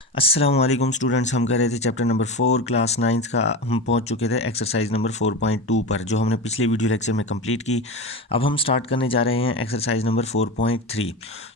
अस्सलाम वालेकुम स्टूडेंट्स। हम कर रहे थे चैप्टर नंबर 4 क्लास 9th का। हम पहुंच चुके थे एक्सरसाइज नंबर 4.2 पर, जो हमने पिछले वीडियो लेक्चर में कंप्लीट की। अब हम स्टार्ट करने जा रहे हैं एक्सरसाइज नंबर 4.3।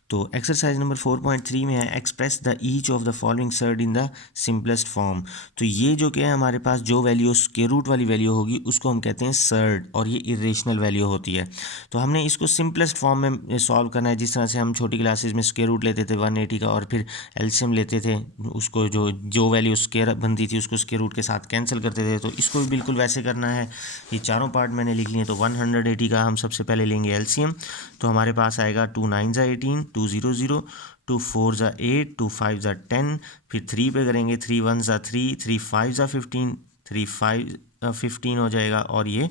तो एक्सरसाइज नंबर 4.3 में है express the each of the following surd in the simplest form. तो ये जो कि है हमारे पास जो वैल्यू स्क्वायर रूट वाली वैल्यू होगी उसको हम कहते हैं सर्ड, और ये इरेशनल वैल्यू होती है। तो हमने इसको सिंपलेस्ट फॉर्म में सॉल्व करना है, जिस तरह से हम छोटी क्लासेस में स्क्वायर रूट लेते थे 180 का और फिर एलसीएम लेते थे, उसको जो जो वैल्यू स्क्वायर बनती थी उसको स्क्वायर रूट के साथ कैंसिल करते थे। तो इसको भी बिल्कुल वैसे करना है। ये चारों पार्ट मैंने लिख लिए। तो 180 का हम सबसे पहले लेंगे एलसीएम। तो हमारे पास आएगा 2 9 ज़ा 18, 2 0 0, 2 4 ज़ा 8, 2 5 ज़ा 10, फिर 3 पे करेंगे, 3 1 ज़ा 3, 3 5 ज़ा 15, 3 5 15 हो जाएगा, और ये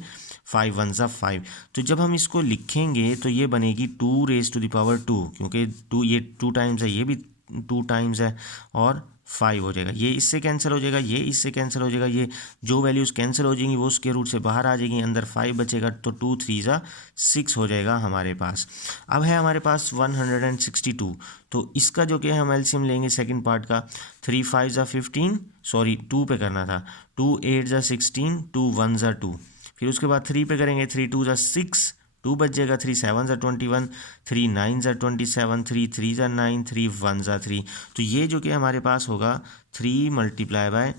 5 1 ज़ा 5। तो जब हम इसको लिखेंगे तो ये बनेगी 2 रेज़ टू द पावर 2, क्योंकि 2 ये 2 टाइम्स है, ये भी 2 टाइम्स है, और 5 हो जाएगा। ये इससे कैंसिल हो जाएगा, ये इससे कैंसिल हो जाएगा, ये जो वैल्यूज़ कैंसिल हो जाएंगी वो स्क्वायर रूट से बाहर आ जाएगी, अंदर 5 बचेगा। तो 2 3 ज़ा 6 हो जाएगा हमारे पास। अब है हमारे पास 162। तो इसका जो कि हम एलसीएम लेंगे सेकंड पार्ट का, 3 5 ज़ा 15, सॉरी 2 पे करना था, 2 8 ज़ा 16, 2 1 ज़ा 2, फिर उसके बाद 3 पे करेंगे, 3 2 ज़ा 6, 2 बच जाएगा, 3 7 ज़ा 21, 3 9 ज़ा 27, 3 3 ज़ा 9, 3 1 ज़ा 3। तो ये जो कि हमारे पास होगा 3 मल्टीप्लाई बाय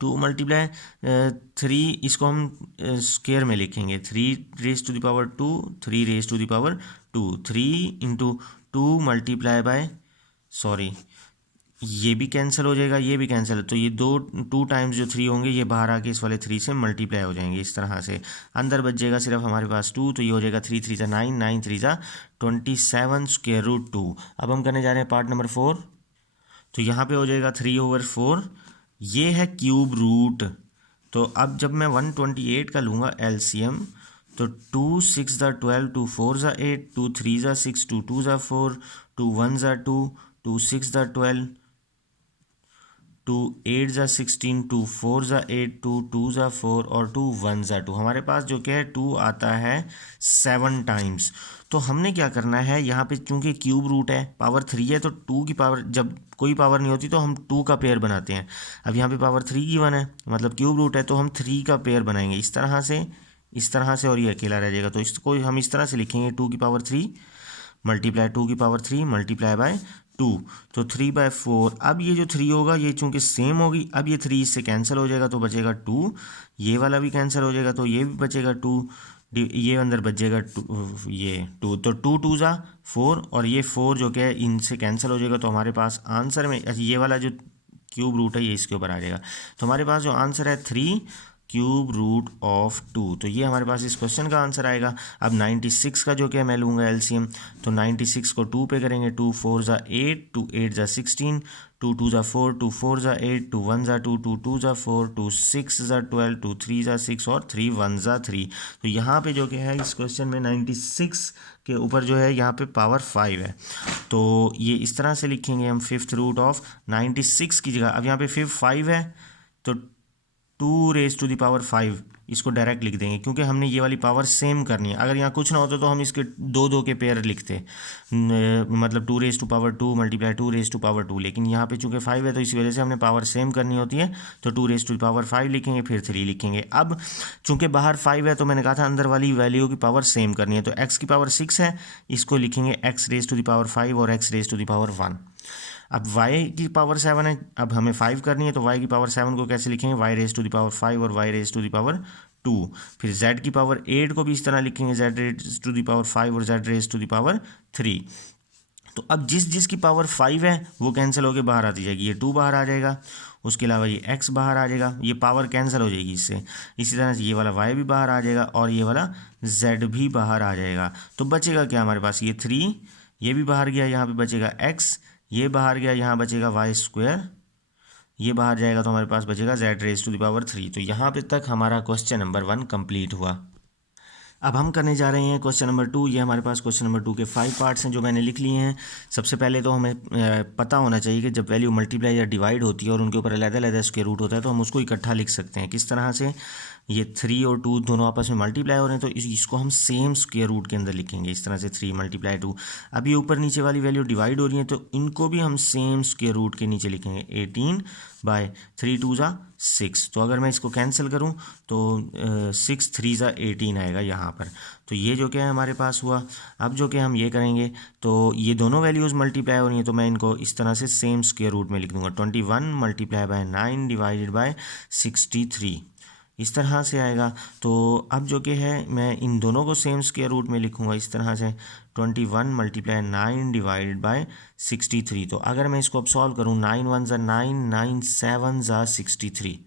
2 मल्टीप्लाई 3, इसको हम स्क्वायर में लिखेंगे, 3 raise to the power 2, 3 raise to the power 2, 3 into 2 multiply by, sorry ये भी कैंसिल हो जाएगा, ये भी कैंसिल है। तो ये 2 टाइम्स जो 3 होंगे ये बाहर आके इस वाले 3 से मल्टीप्लाई हो जाएंगे इस तरह से। अंदर बच जाएगा सिर्फ हमारे पास 2, तो ये हो जाएगा 3 3 ज़ा 9, 9 3 ज़ा 27 स्क्वायर रूट 2। अब हम करने जा रहे हैं पार्ट नंबर 4। तो यहाँ पे हो जाएगा 3/4, ये है क्यूब रूट। तो अब जब मैं 128 का लूँगा एलसीएम, तो 2 6 ज़ा 12, 2 4 ज़ा 8, 2 3 ज़ा 6, 2 2 ज़ा 4, 2 1 ज़ा 2, 2 6 ज़ा 12, 2 8 ज़ा 16, 2 4 ज़ा 8, 2 2 ज़ा 4, और 2 1 ज़ा 2। हमारे पास जो क्या है 2 आता है 7 टाइम्स। तो हमने क्या करना है, यहाँ पे चूंकि क्यूब रूट है, पावर 3 है, तो 2 की पावर जब कोई पावर नहीं होती तो हम 2 का पेयर बनाते हैं। अब यहाँ पे पावर 3 की 1 है, मतलब क्यूब रूट है, तो हम 3 का पेयर बनाएंगे इस तरह से, इस तरह से, और ये अकेला रह जाएगा। तो इसको हम इस तरह से लिखेंगे, 2 की पावर 3 मल्टीप्लाई 2 की पावर 3 मल्टीप्लाई बाय 2, तो 3/4। अब ये जो 3 होगा ये चूंकि सेम होगी, अब ये 3 इससे कैंसिल हो जाएगा, तो बचेगा 2, ये वाला भी कैंसिल हो जाएगा, तो ये भी बचेगा 2, ये अंदर बच जाएगा 2, ये 2, तो 2 2 ज़ा 4, और ये 4 जो कि है इनसे कैंसिल हो जाएगा। तो हमारे पास आंसर में ये वाला जो क्यूब रूट है ये इसके ऊपर आ जाएगा। तो हमारे पास जो आंसर है 3 क्यूब रूट ऑफ 2। तो ये हमारे पास इस क्वेश्चन का आंसर आएगा। अब 96 का जो कि मैं लूँगा एलसीएम, तो 96 को 2 पे करेंगे, 2 4 ज़ा 8, 2 8 ज़ा 16, 2 2 ज़ा 4, 2 4 ज़ा 8, 2 1 ज़ा 2, 2 2 ज़ा 4, 2 6 ज़ा 12, 2 3 ज़ा 6, और 3 1 ज़ा 3। तो यहाँ पे जो कि है इस क्वेश्चन में 96 के ऊपर जो है यहाँ पे पावर 5 है। तो ये इस तरह से लिखेंगे हम, 5th रूट ऑफ 96 की जगह। अब यहाँ पे 5 है, तो 2 रेज टू द पावर 5 इसको डायरेक्ट लिख देंगे, क्योंकि हमने ये वाली पावर सेम करनी है। अगर यहाँ कुछ ना होता तो हम इसके 2 2 के पेयर लिखते, मतलब 2 raise to power 2 multiply 2 raise to power 2, लेकिन यहाँ पे चूंकि 5 है तो इसी वजह से हमने पावर सेम करनी होती है। तो 2 रेज टू पावर 5 लिखेंगे, फिर 3 लिखेंगे। अब चूंकि बाहर 5 है तो मैंने कहा था अंदर वाली वैल्यू की पावर सेम करनी है, तो x की पावर 6 है, इसको लिखेंगे x raise to the power 5 और x raise to the power 1। अब y की पावर 7 है, अब हमें 5 करनी है, तो y की पावर 7 को कैसे लिखेंगे, y raise to the power 5 और y raise to the power 2। फिर z की पावर 8 को भी इस तरह लिखेंगे, z raise to the power 5 और z raise to the power 3। तो अब जिस जिसकी पावर 5 है वो कैंसिल होकर बाहर आती जाएगी, ये 2 बाहर आ जाएगा, उसके अलावा ये x बाहर आ जाएगा, ये पावर कैंसिल हो जाएगी इससे। इसी तरह से ये वाला y भी बाहर आ जाएगा, और ये वाला z भी बाहर आ जाएगा। तो बचेगा क्या हमारे पास, ये 3, ये भी बाहर गया, यहाँ पे बचेगा x, ये बाहर गया, यहाँ बचेगा वाई स्क्वायर, ये बाहर जाएगा, तो हमारे पास बचेगा z raise to the power 3। तो यहाँ पे तक हमारा क्वेश्चन नंबर 1 कंप्लीट हुआ। अब हम करने जा रहे हैं क्वेश्चन नंबर 2। ये हमारे पास क्वेश्चन नंबर 2 के 5 पार्ट्स हैं जो मैंने लिख लिए हैं। सबसे पहले तो हमें पता होना चाहिए कि जब वैल्यू मल्टीप्लाई या डिवाइड होती है और उनके ऊपर अलग-अलग स्क्वायर रूट होता है तो हम उसको इकट्ठा लिख सकते हैं। किस तरह से? ये 3 और 2 दोनों आपस में मल्टीप्लाई हो रहे हैं तो इसको हम सेम स्क्वायर रूट के अंदर लिखेंगे। इस तरह से 3 × 2। अब ये ऊपर नीचे वाली वैल्यू डिवाइड हो रही है तो इनको भी हम सेम स्क्वायर रूट के नीचे लिखेंगे। 18/3 2 ज़ा 6। तो अगर मैं इसको कैंसिल करूं तो 6 3 ज़ा 18 आएगा यहाँ पर। तो ये जो क्या है हमारे पास हुआ। अब जो कि हम ये करेंगे तो ये दोनों वैल्यूज़ मल्टीप्लाई हो रही हैं तो मैं इनको इस तरह से सेम स्क्वायर रूट में लिख दूंगा। 21 × 9 / 63 इस तरह से आएगा। तो अब जो कि है मैं इन दोनों को सेम स्क्वायर रूट में लिखूंगा इस तरह से। 21 × 9 / 63। तो अगर मैं इसको अब सॉल्व करूँ, 9 1 ज़ा 9, 9 7 ज़ा 63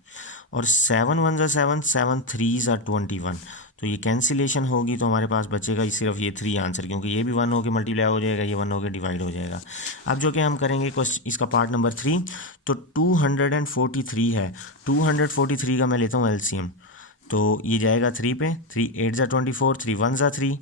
और 7 1 ज़ा 7, 7 3 ज़ा 21। तो ये कैंसिलेशन होगी तो हमारे पास बचेगा सिर्फ ये 3 आंसर, क्योंकि ये भी 1 होकर मल्टीप्लाई हो जाएगा, ये 1 होकर डिवाइड हो जाएगा। अब जो कि हम करेंगे इसका पार्ट नंबर 3। तो 243 है। 243 का मैं लेता हूँ एलसीएम। तो ये जाएगा 3 पे। 3 8 ज़ा 24, 3 1 ज़ा 3,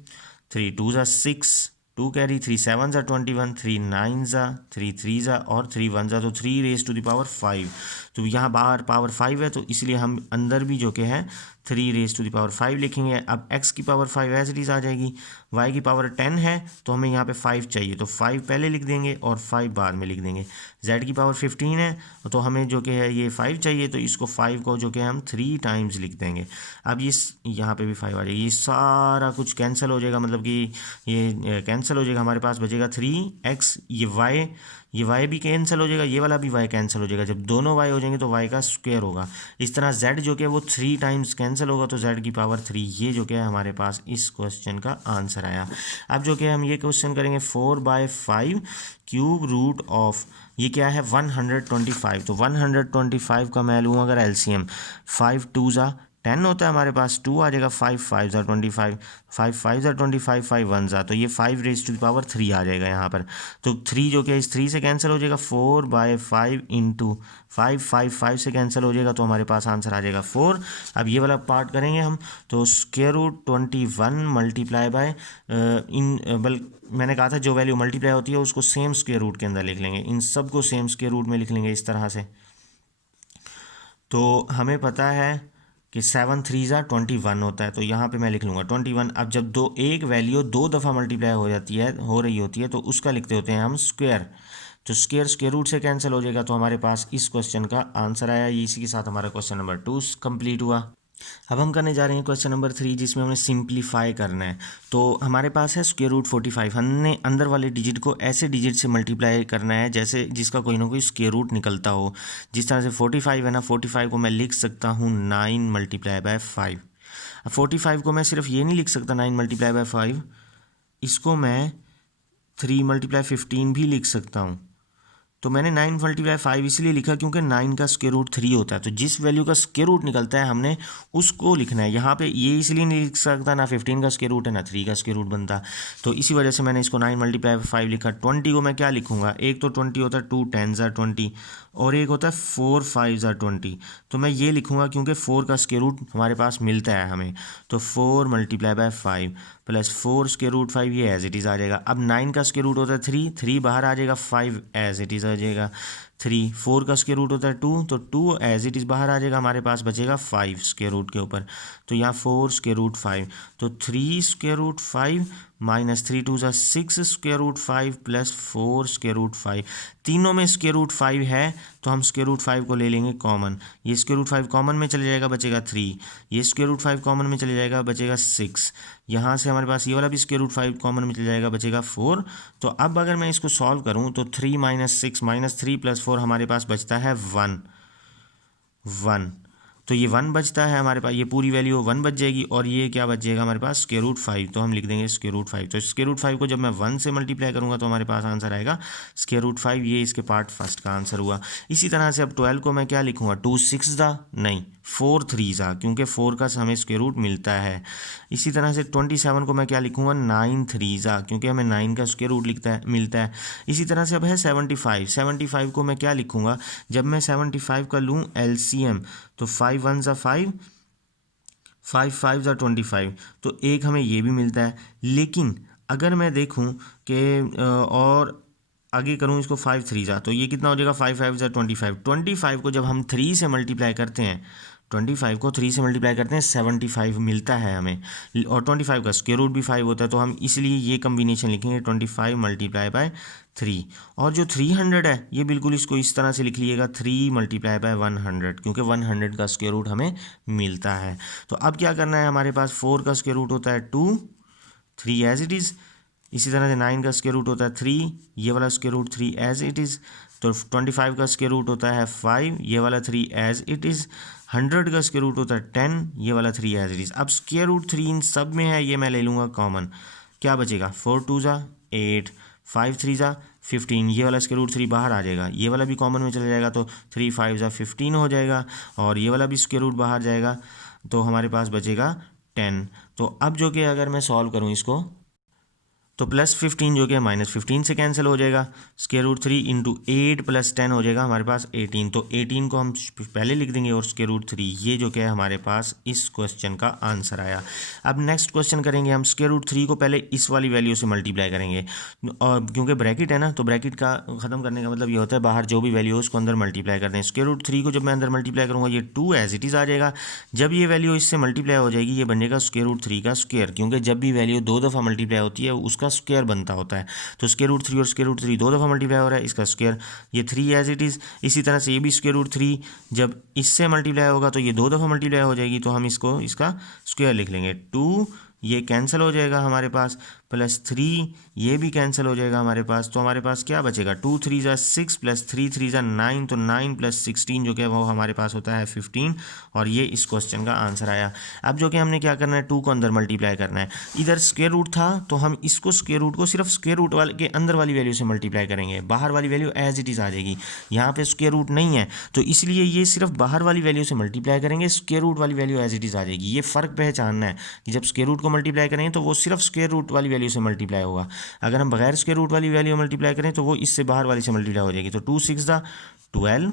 3 2 ज़ा 6, 2 कैरी, 3 7 ज़ा 21, 3 9 ज़ा, 3 3 ज़ा और 3 1 ज़ा। तो 3 तो यहाँ बाहर पावर 5 है तो इसलिए हम अंदर भी जो कि है 3 लिखेंगे। अब x की पावर 5 एज इट इज़ आ जाएगी। y की पावर 10 है तो हमें यहाँ पे 5 चाहिए तो 5 पहले लिख देंगे और 5 बाद में लिख देंगे। z की पावर 15 है तो हमें जो कि है ये 5 चाहिए तो इसको 5 को जो कि हम 3 टाइम्स लिख देंगे। अब ये यहाँ पे भी 5 आ जाएगी। ये सारा कुछ कैंसिल हो जाएगा, मतलब कि ये कैंसिल हो जाएगा। हमारे पास बचेगा 3x। ये y भी कैंसिल हो जाएगा, ये वाला भी y कैंसिल हो जाएगा। जब दोनों y हो जाएंगे तो y का स्क्वायर होगा। इस तरह z जो कि है वो 3 टाइम्स कैंसिल होगा तो z की पावर 3। ये जो कि है हमारे पास इस क्वेश्चन का आंसर आया। अब जो कि हम ये क्वेश्चन करेंगे 4/5 क्यूब रूट ऑफ, ये क्या है 125। तो 125 का मैं लूँ अगर एलसीएम, 5 2 ज़ा 10 होता है हमारे पास, 2 आ जाएगा, 5 5 ज़ा 25, 5 5 ज़ा 25, 5 1 ज़ा, तो ये 5 आ जाएगा यहाँ पर। तो 3 जो कि इस 3 से कैंसिल हो जाएगा। 4/5 × 5 5 5 से कैंसिल हो जाएगा तो हमारे पास आंसर आ जाएगा 4। अब ये वाला पार्ट करेंगे हम तो स्क्वायर रूट 21 मल्टीप्लाई बाय मैंने कहा था जो वैल्यू मल्टीप्लाई होती है उसको सेम स्क्वायर रूट के अंदर लिख लेंगे। इन सब को सेम स्क्वायर रूट में लिख लेंगे इस तरह से। तो हमें पता है कि 7 3 ज़ा 21 होता है तो यहाँ पे मैं लिख लूँगा 21। अब जब एक वैल्यू 2 दफ़ा मल्टीप्लाई हो रही होती है तो उसका लिखते होते हैं हम स्क्वायर। तो स्क्वायर रूट से कैंसिल हो जाएगा तो हमारे पास इस क्वेश्चन का आंसर आया। इसी के साथ हमारा क्वेश्चन नंबर 2 कंप्लीट हुआ। अब हम करने जा रहे हैं क्वेश्चन नंबर 3 जिसमें हमें सिंप्लीफाई करना है। तो हमारे पास है स्क्वायर रूट 45। हमने अंदर वाले डिजिट को ऐसे डिजिट से मल्टीप्लाई करना है जैसे जिसका कोई ना कोई स्क्वायर रूट निकलता हो। जिस तरह से 45 है ना, 45 को मैं लिख सकता हूँ 9 × 5। अब 45 को मैं सिर्फ ये नहीं लिख सकता 9 × 5, इसको मैं 3 × 15 भी लिख सकता हूँ। तो मैंने 9 × 5 इसलिए लिखा क्योंकि 9 का स्क्वायर रूट 3 होता है। तो जिस वैल्यू का स्क्वायर रूट निकलता है हमने उसको लिखना है। यहाँ पे ये इसलिए नहीं लिख सकता, ना 15 का स्क्वायर रूट है ना 3 का स्क्वायर रूट बनता। तो इसी वजह से मैंने इसको 9 × 5 लिखा। 20 को मैं क्या लिखूँगा, एक तो 20 होता है 2 10 ज़ा 20 और एक होता है 4 5 ज़ा 20। तो मैं ये लिखूँगा क्योंकि 4 का स्क्वायर रूट हमारे पास मिलता है हमें। तो 4 × 5 प्लस 4 स्क्वायर रूट 5 ये एज इट इज़ आ जाएगा। अब 9 का स्क्वायर रूट होता है 3 बाहर आ जाएगा, 5 एज इट इज़ आ जाएगा 3। 4 का स्क्वायर रूट होता है 2 तो 2 एज इट इज़ बाहर आ जाएगा, हमारे पास बचेगा 5 स्क्वायर रूट के ऊपर। तो यहाँ 4 स्क्वायर रूट 5 तो 3 स्क्वायर रूट 5 माइनस 3 2 ज़ा 6 square root 5 plus 4 square root 5। तीनों में स्क्वायर रूट 5 है तो हम स्क्वायर रूट 5 को ले लेंगे कॉमन। ये स्क्वायर रूट 5 कॉमन में चले जाएगा, बचेगा 3। ये स्क्वायर रूट 5 कॉमन में चले जाएगा, बचेगा 6। यहाँ से हमारे पास ये वाला भी स्क्वायर रूट 5 कॉमन में चले जाएगा, बचेगा 4। तो अब अगर मैं इसको सॉल्व करूँ तो 3 - 6 - 3 + 4 हमारे पास बचता है 1। तो ये 1 बचता है हमारे पास, ये पूरी वैल्यू 1 बच जाएगी और ये क्या बच जाएगा हमारे पास स्क्वायर रूट 5। तो हम लिख देंगे स्क्वायर रूट 5। तो स्क्वायर रूट 5 को जब मैं 1 से मल्टीप्लाई करूँगा तो हमारे पास आंसर आएगा स्क्वायर रूट 5। ये इसके पार्ट फर्स्ट का आंसर हुआ। इसी तरह से अब 12 को मैं क्या लिखूँगा, 2 6 ज़ा नहीं 4 3 ज़ा, क्योंकि 4 का हमें स्क्वायर रूट मिलता है। इसी तरह से 27 को मैं क्या लिखूँगा, 9 3 ज़ा, क्योंकि हमें 9 का स्क्वायर रूट मिलता है। इसी तरह से अब है 75 को मैं क्या लिखूँगा, जब मैं 75 का लूँ एलसीएम तो 5 1 ज़ा 5, फाइव फाइव ज़ा 25, तो एक हमें ये भी मिलता है। लेकिन अगर मैं देखूं कि और आगे करूं इसको, फाइव थ्री ज़ा, तो ये कितना हो जाएगा, फाइव फाइव ज़ा 25। 25 को जब हम 3 से मल्टीप्लाई करते हैं, 25 को 3 से मल्टीप्लाई करते हैं 75 मिलता है हमें। और 25 का स्क्वायर रूट भी 5 होता है, तो हम इसलिए ये कम्बिनेशन लिखेंगे 25 मल्टीप्लाई बाय 3। और जो 300 है ये बिल्कुल इसको इस तरह से लिख लीजिएगा 3 मल्टीप्लाई बाय 100, क्योंकि 100 का स्क्वायर रूट हमें मिलता है। तो अब क्या करना है, हमारे पास 4 का स्क्वायर रूट होता है 2, 3 एज इट इज़। इसी तरह से 9 का स्क्वायर रूट होता है 3, ये वाला square root 3 as it is. तो 25 का स्क्वायर रूट होता है 5, ये वाला 3 एज इट इज़। 100 का स्क्वायर रूट होता है 10, ये वाला 3 एज इट इज़। अब स्क्वायर रूट 3 इन सब में है, ये मैं ले लूँगा कॉमन। क्या बचेगा, 4 2 ज़ा 8, 5 3 ज़ा 15, ये वाला स्क्वायर रूट 3 बाहर आ जाएगा, ये वाला भी कॉमन में चला जाएगा, तो 3 5 ज़ा 15 हो जाएगा। और ये वाला भी स्क्वायर रूट बाहर जाएगा, तो हमारे पास बचेगा 10। तो अब जो कि अगर मैं सॉल्व करूँ इसको, तो +15 जो कि -15 से कैंसिल हो जाएगा। स्क्वायर रूट 3 इंटू 8 + 10 हो जाएगा हमारे पास 18। तो 18 को हम पहले लिख देंगे और स्क्वायर रूट 3, ये जो कि है हमारे पास इस क्वेश्चन का आंसर आया। अब नेक्स्ट क्वेश्चन करेंगे हम, स्क्वायर रूट 3 को पहले इस वाली वैल्यू से मल्टीप्लाई करेंगे, और क्योंकि ब्रैकेट है ना, तो ब्रैकेट का ख़त्म करने का मतलब ये होता है बाहर जो भी वैल्यू है उसको अंदर मल्टीप्लाई कर दें। स्क्वायर रूट 3 को जब मैं अंदर मल्टीप्लाई करूँगा, ये 2 एज इट इज़ आ जाएगा। जब ये वैल्यू इससे मल्टीप्लाई हो जाएगी, ये बनेगा स्क्वायर रूट 3 का स्क्वायर, क्योंकि जब भी वैल्यू 2 दफ़ा मल्टीप्लाई होती है उसका स्क्वायर बनता होता है। तो स्क्वायर रूट 3 और स्क्वायर रूट 3 2 दफ़ा मल्टीप्लाई हो रहा है, इसका स्क्वायर, ये 3 एज इट इज़। इसी तरह से ये भी स्क्वायर रूट 3 जब इससे मल्टीप्लाई होगा तो ये 2 दफ़ा मल्टीप्लाई हो जाएगी, तो हम इसको इसका स्क्वायर लिख लेंगे। 2 ये कैंसिल हो जाएगा हमारे पास, +3 ये भी कैंसिल हो जाएगा हमारे पास। तो हमारे पास क्या बचेगा, 2 3 ज़ा 6 +3 3 ज़ा 9, तो 9 + 16 जो कि वो हमारे पास होता है 15। और ये इस क्वेश्चन का आंसर आया। अब जो कि हमने क्या करना है, 2 को अंदर मल्टीप्लाई करना है। इधर स्क्वायर रूट था तो हम इसको स्क्वायर रूट को सिर्फ स्क्वायर रूट वाले के अंदर वाली वैल्यू से मल्टीप्लाई करेंगे, बाहर वाली वैल्यू एज इट इज़ आ जाएगी। यहाँ पे स्क्वायर रूट नहीं है, तो इसलिए ये सिर्फ बाहर वाली वैल्यू से मल्टीप्लाई करेंगे, स्क्वायर रूट वाली वैल्यू एज इट इज़ आ जाएगी। ये फ़र्क पहचानना है कि जब स्क्वायर रूट को मल्टीप्लाई करेंगे तो वो सिर्फ स्क्वायर रूट वाली वैल्यू से मल्टीप्लाई होगा। अगर हम बगैर स्क्वायर रूट वाली वैल्यू मल्टीप्लाई करें तो वो इससे बाहर वाली से मल्टीप्लाई हो जाएगी। तो 2 6 ज़ा 12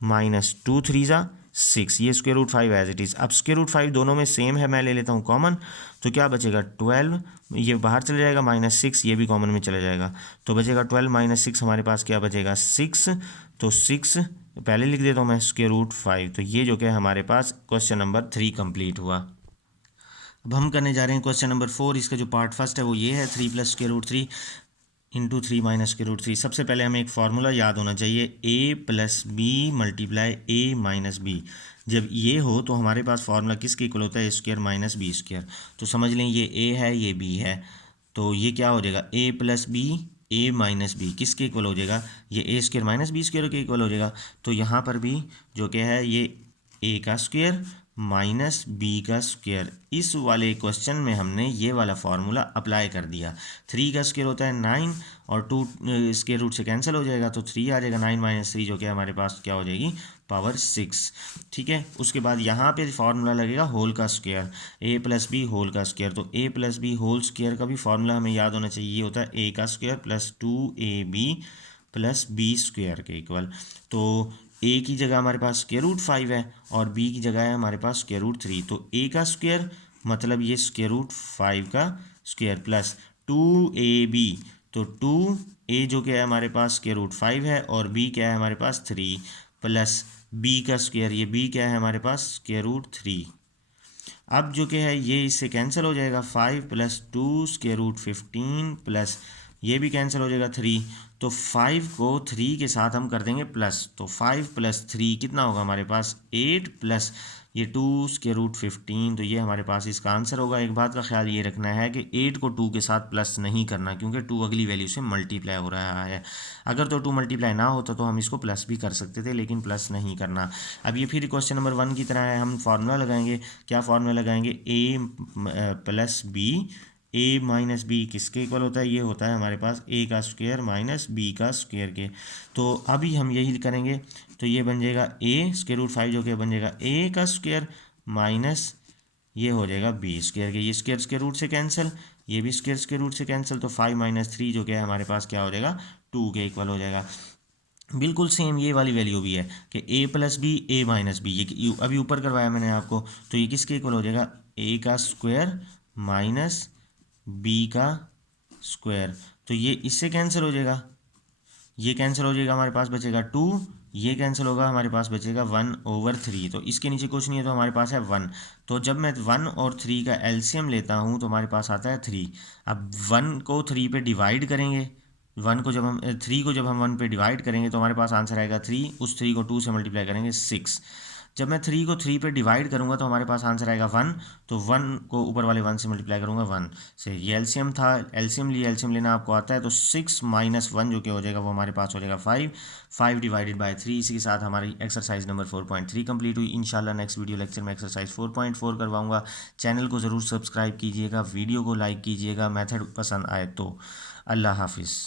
-2 3 ज़ा 6, ये square root 5 as it is. अब स्क्वायर रूट 5 दोनों में सेम है, मैं ले लेता हूँ कॉमन, तो क्या बचेगा 12, ये बाहर चले जाएगा, -6 ये भी कॉमन में चला जाएगा, तो बचेगा 12 - 6 हमारे पास क्या बचेगा 6। तो 6 पहले लिख देता हूँ मैं, स्क्वायर रूट 5। तो ये जो कि हमारे पास क्वेश्चन नंबर 3 कंप्लीट हुआ। अब हम करने जा रहे हैं क्वेश्चन नंबर 4। इसका जो पार्ट फर्स्ट है वो ये है, 3 + square root 3 into 3 - square root 3। सबसे पहले हमें एक फार्मूला याद होना चाहिए, a + b × a - b। जब ये हो तो हमारे पास फार्मूला किसके इक्वल होता है, a² - b²। तो समझ लें ये a है, ये b है, तो ये क्या हो जाएगा, a + b a - b किसके इक्वल हो जाएगा, ये a² - b² के इक्वल हो जाएगा। तो यहाँ पर भी जो क्या है, ये a का स्क्वायर माइनस बी का स्क्वायर, इस वाले क्वेश्चन में हमने ये वाला फार्मूला अप्लाई कर दिया। 3 का स्क्वायर होता है 9 और 2 स्क्वायर रूट से कैंसिल हो जाएगा, तो 3 आ जाएगा। 9 - 3 जो कि हमारे पास क्या हो जाएगी, पावर 6। ठीक है, उसके बाद यहाँ पे फार्मूला लगेगा होल का स्क्वायर, a + b होल का स्क्वायर। तो a + b होल स्क्वायर का भी फार्मूला हमें याद होना चाहिए, ये होता है a का स्क्वायर + 2ab + b² के इक्वल। तो a की जगह हमारे पास स्क्वायर रूट 5 है और b की जगह है हमारे पास स्क्वायर रूट 3। तो a का स्क्वायर मतलब ये स्क्वायर रूट 5 का स्क्वायर प्लस 2ab, तो 2a जो क्या है हमारे पास स्क्वायर रूट 5 है और b क्या है हमारे पास 3, प्लस b का स्क्वायर, ये b क्या है हमारे पास स्क्वायर रूट 3। अब जो कि है ये इससे कैंसिल हो जाएगा, 5 + 2 स्क्वायर रूट 15 प्लस ये भी कैंसिल हो जाएगा 3। तो 5 को 3 के साथ हम कर देंगे प्लस, तो 5 + 3 कितना होगा हमारे पास 8 प्लस ये 2 स्क्वायर रूट 15। तो ये हमारे पास इसका आंसर होगा। एक बात का ख्याल ये रखना है कि 8 को 2 के साथ प्लस नहीं करना, क्योंकि 2 अगली वैल्यू से मल्टीप्लाई हो रहा है। अगर तो 2 मल्टीप्लाई ना होता तो हम इसको प्लस भी कर सकते थे, लेकिन प्लस नहीं करना। अब ये फिर क्वेश्चन नंबर 1 की तरह है, हम फार्मूला लगाएंगे। क्या फार्मूला लगाएंगे, a + b a - b किसके इक्वल होता है, ये होता है हमारे पास a का स्क्वायर माइनस b का स्क्वायर के। तो अभी हम यही करेंगे, तो ये बन जाएगा a स्क्वायर रूट 5 जो कि बन जाएगा a का स्क्वायर माइनस ये हो जाएगा b स्क्वायर के। ये स्क्वायर रूट से कैंसिल, ये भी स्क्वायर रूट से कैंसिल, तो 5 - 3 जो कि है हमारे पास क्या हो जाएगा 2 के इक्वल हो जाएगा। बिल्कुल सेम ये वाली वैल्यू भी है कि a plus b a minus b, ये अभी ऊपर करवाया मैंने आपको, तो ये किसके इक्वल हो जाएगा, a का स्क्वायर माइनस b का स्क्वायर। तो ये इससे कैंसिल हो जाएगा, ये कैंसिल हो जाएगा, हमारे पास बचेगा 2, ये कैंसिल होगा, हमारे पास बचेगा 1/3। तो इसके नीचे कुछ नहीं है, तो हमारे पास है 1। तो जब मैं 1 और 3 का एलसीएम लेता हूँ तो हमारे पास आता है 3। अब 1 को 3 पे डिवाइड करेंगे, 3 को जब हम 1 पे डिवाइड करेंगे तो हमारे पास आंसर आएगा 3, उस 3 को 2 से मल्टीप्लाई करेंगे 6। जब मैं 3 को 3 पे डिवाइड करूंगा तो हमारे पास आंसर आएगा 1, तो 1 को ऊपर वाले 1 से मल्टीप्लाई करूंगा 1 से। ये एलसीएम था, एलसीएम लिया, एलसीएम लेना आपको आता है, तो 6 माइनस 1 जो कि हो जाएगा वो हमारे पास हो जाएगा 5 डिवाइडेड बाय 3। इसी के साथ हमारी एक्सरसाइज नंबर 4.3 कंप्लीट हुई। इंशाल्लाह नेक्स्ट वीडियो लेक्चर में एक्सरसाइज 4.4 करवाऊंगा। चैनल को ज़रूर सब्सक्राइब कीजिएगा, वीडियो को लाइक कीजिएगा, मेथड पसंद आए तो। अल्लाह हाफिज़।